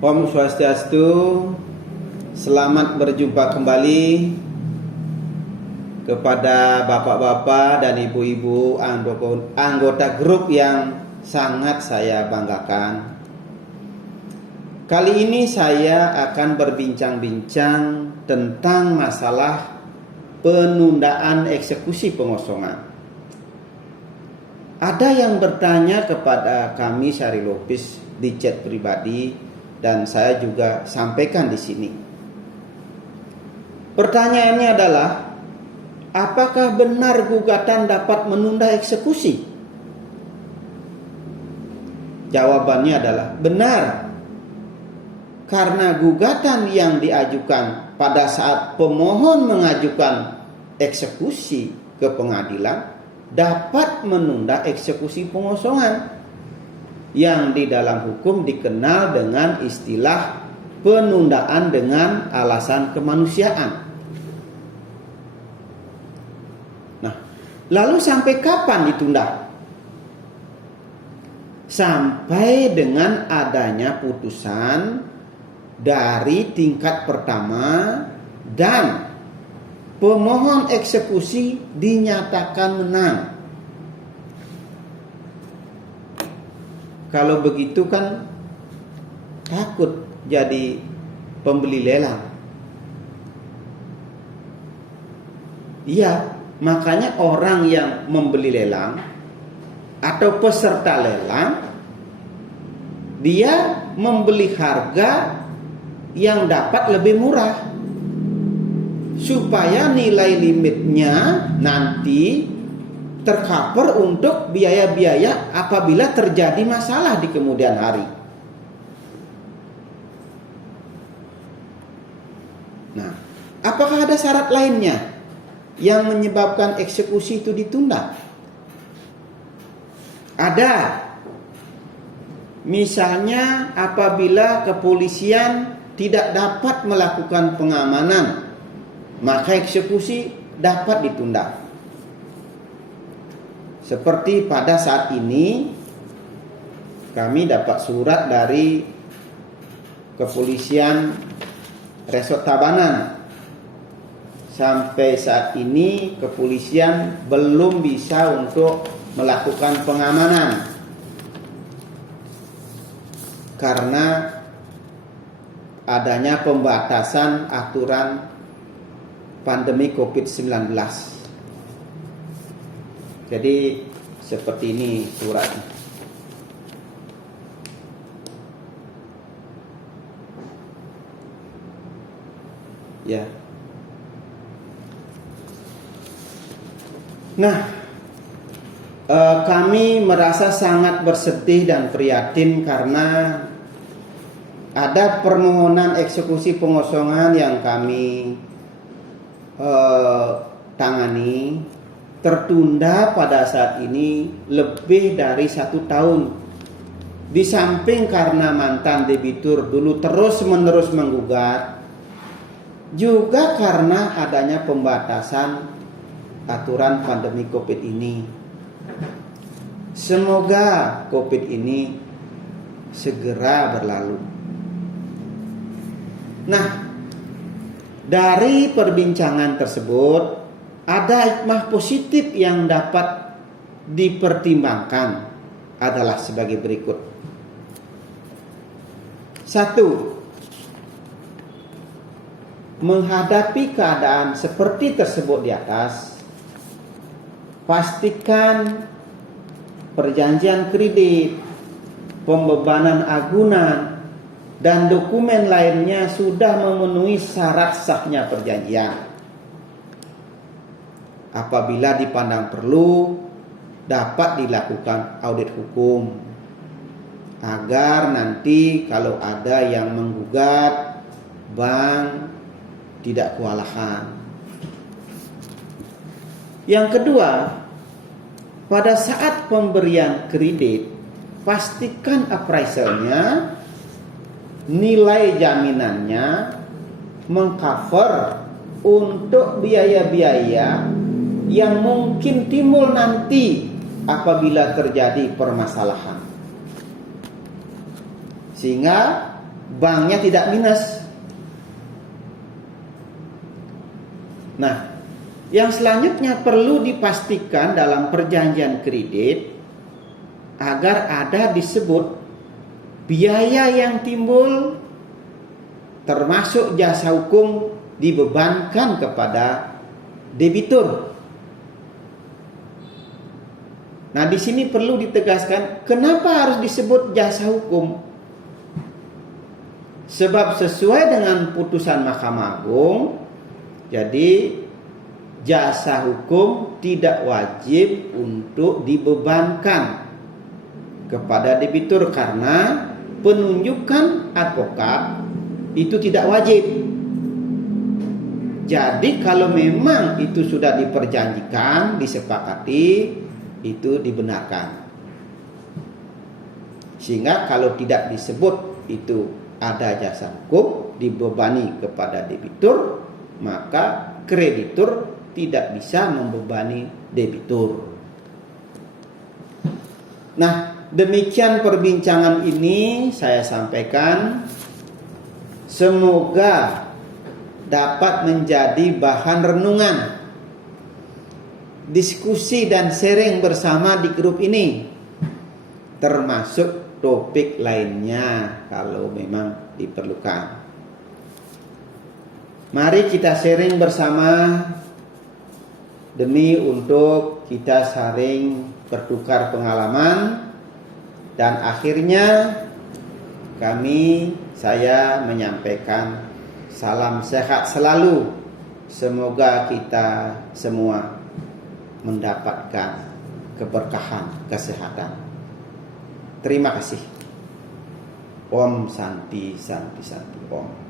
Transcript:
Om Swastiastu, selamat berjumpa kembali kepada bapak-bapak dan ibu-ibu anggota grup yang sangat saya banggakan. Kali ini saya akan berbincang-bincang tentang masalah penundaan eksekusi pengosongan. Ada yang bertanya kepada kami Syari Lopis di chat pribadi, dan saya juga sampaikan di sini. Pertanyaannya adalah, apakah benar gugatan dapat menunda eksekusi? Jawabannya adalah benar. Karena gugatan yang diajukan pada saat pemohon mengajukan eksekusi ke pengadilan dapat menunda eksekusi pengosongan yang di dalam hukum dikenal dengan istilah penundaan dengan alasan kemanusiaan. Nah, lalu sampai kapan ditunda? Sampai dengan adanya putusan dari tingkat pertama dan pemohon eksekusi dinyatakan menang. Kalau begitu kan takut jadi pembeli lelang. Iya, makanya orang yang membeli lelang atau peserta lelang, dia membeli harga yang dapat lebih murah supaya nilai limitnya nanti tercover untuk biaya-biaya apabila terjadi masalah di kemudian hari. Nah, apakah ada syarat lainnya yang menyebabkan eksekusi itu ditunda? Ada. Misalnya apabila kepolisian tidak dapat melakukan pengamanan, maka eksekusi dapat ditunda. Seperti pada saat ini kami dapat surat dari kepolisian Resort Tabanan. Sampai saat ini kepolisian belum bisa untuk melakukan pengamanan karena adanya pembatasan aturan pandemi COVID-19. Jadi seperti ini suratnya. Ya. Nah, kami merasa sangat bersedih dan prihatin karena ada permohonan eksekusi pengosongan yang kami tangani tertunda pada saat ini lebih dari 1 tahun. Di samping karena mantan debitur dulu terus-menerus menggugat, juga karena adanya pembatasan aturan pandemi COVID ini. Semoga COVID ini segera berlalu. Nah, dari perbincangan tersebut ada hikmah positif yang dapat dipertimbangkan adalah sebagai berikut. 1. Menghadapi keadaan seperti tersebut di atas, pastikan perjanjian kredit, pembebanan agunan, dan dokumen lainnya sudah memenuhi syarat sahnya perjanjian. Apabila dipandang perlu, dapat dilakukan audit hukum agar nanti kalau ada yang menggugat, bank tidak kewalahan. Yang kedua, pada saat pemberian kredit, pastikan appraisalnya, nilai jaminannya mengcover untuk biaya-biaya yang mungkin timbul nanti apabila terjadi permasalahan. Sehingga banknya tidak minus. Nah, yang selanjutnya perlu dipastikan dalam perjanjian kredit agar ada disebut biaya yang timbul termasuk jasa hukum dibebankan kepada debitur. Nah, di sini perlu ditegaskan kenapa harus disebut jasa hukum? Sebab sesuai dengan putusan Mahkamah Agung, jadi jasa hukum tidak wajib untuk dibebankan kepada debitur karena penunjukan advokat itu tidak wajib. Jadi kalau memang itu sudah diperjanjikan, disepakati, itu dibenarkan. Sehingga kalau tidak disebut itu ada jasa hukum dibebani kepada debitur, maka kreditur tidak bisa membebani debitur. Nah, demikian perbincangan ini saya sampaikan. Semoga dapat menjadi bahan renungan, diskusi dan sharing bersama di grup ini, termasuk topik lainnya kalau memang diperlukan. Mari kita sharing bersama demi untuk kita saling bertukar pengalaman, dan akhirnya saya menyampaikan salam sehat selalu. Semoga kita semua mendapatkan keberkahan kesehatan. Terima kasih. Om Santi Santi Santi Om.